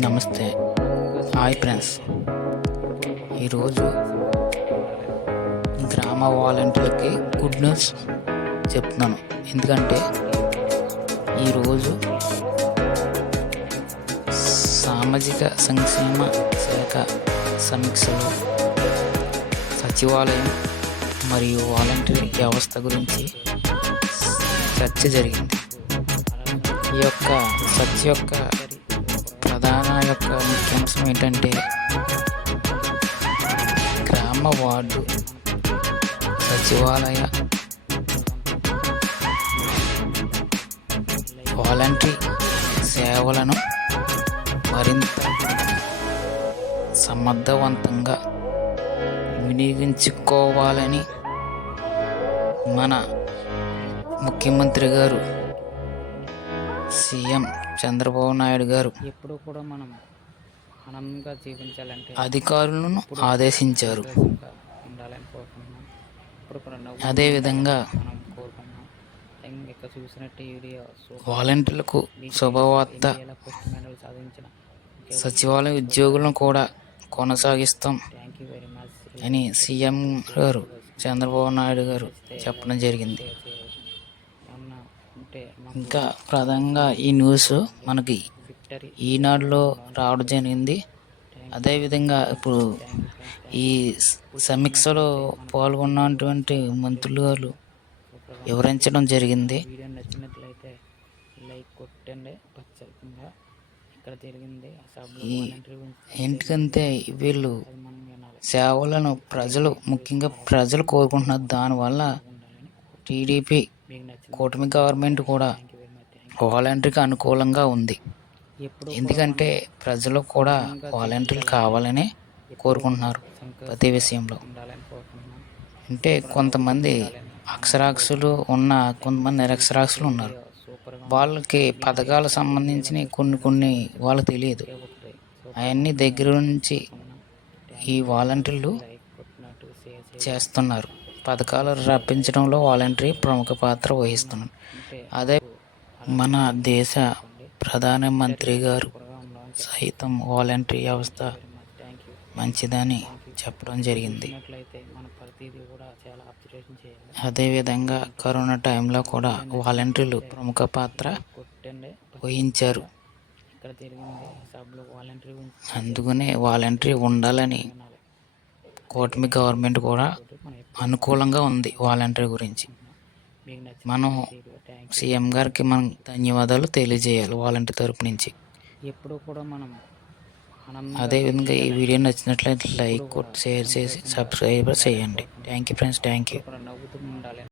నమస్తే. Hi friends. ఈరోజు గ్రామ వాలంటీర్లకి గుడ్ న్యూస్ చెప్తున్నాను. ఎందుకంటే ఈరోజు సామాజిక సంక్షేమ శాఖ సమీక్షలో సచివాలయం మరియు వాలంటీర్ వ్యవస్థ గురించి చర్చ జరిగింది. ఈ యొక్క చర్చ యొక్క ప్రధాన ముఖ్యాంశం ఏంటంటే గ్రామ వార్డు సచివాలయ వాలంటరీ సేవలను మరింత సమర్థవంతంగా వినియోగించుకోవాలని మన ముఖ్యమంత్రి గారు సీఎం చంద్రబాబు నాయుడు గారు ఎప్పుడు కూడా మనం ఆనందంగా జీవించాలంటే అధికారులను ఆదేశించారు. ఉండాలని కోరుకుంటున్నాం. అదేవిధంగా మనం కోరుకున్నాం. ఇక్కడ చూసినట్టు వీడియో వాలంటీర్లకు శుభవార్త, పోస్ట్ మెడల్ సాధించిన సచివాలయ ఉద్యోగులను కూడా కొనసాగిస్తాం థ్యాంక్ యూ వెరీ మచ్ అని సీఎం గారు చంద్రబాబు నాయుడు గారు చెప్పడం జరిగింది. ఇంకా ప్రధానంగా ఈ న్యూస్ మనకి ఈనాడులో రావడం జరిగింది. అదేవిధంగా ఇప్పుడు ఈ సమీక్షలో పాల్గొన్నటువంటి మంత్రులు గారు వివరించడం జరిగింది. వీడియో నచ్చినట్లయితే లైక్ కొట్టండి. పచ్చగా ఇక్కడ జరిగింది ఎందుకంటే వీళ్ళు సేవలను ముఖ్యంగా ప్రజలు కోరుకుంటున్నారు. దానివల్ల టీడీపీ కూటమి గవర్నమెంట్ కూడా వాలంటీర్కి అనుకూలంగా ఉంది. ఎందుకంటే ప్రజలు కూడా వాలంటీర్లు కావాలని కోరుకుంటున్నారు. ప్రతి విషయంలో అంటే కొంతమంది అక్షరాస్యులు కొంతమంది నిరక్షరాస్యులు ఉన్నారు. వాళ్ళకి పథకాలకు సంబంధించిన కొన్ని వాళ్ళకి తెలియదు. అవన్నీ దగ్గర నుంచి ఈ వాలంటీర్లు చేస్తున్నారు. పథకాలు రప్పించడంలో వాలంటరీ ప్రముఖ పాత్ర వహిస్తున్నారు. అదే మన దేశ ప్రధానమంత్రి గారు సైతం వాలంటరీ వ్యవస్థ మంచిదని చెప్పడం జరిగింది. అదేవిధంగా కరోనా టైంలో కూడా వాలంటీర్లు ప్రముఖ పాత్ర వహించారు. అందుకనే వాలంటరీ ఉండాలని కూటమి గవర్నమెంట్ కూడా అనుకూలంగా ఉంది వాలంటరీ గురించి. మనం సీఎం గారికి మనం ధన్యవాదాలు తెలియజేయాలి వాలంటరీ తరపు నుంచి. ఎప్పుడు కూడా మనం అదేవిధంగా ఈ వీడియో నచ్చినట్లయితే లైక్ కొట్టి షేర్ చేసి సబ్స్క్రైబ్ చేయండి. Thank you friends. Thank you.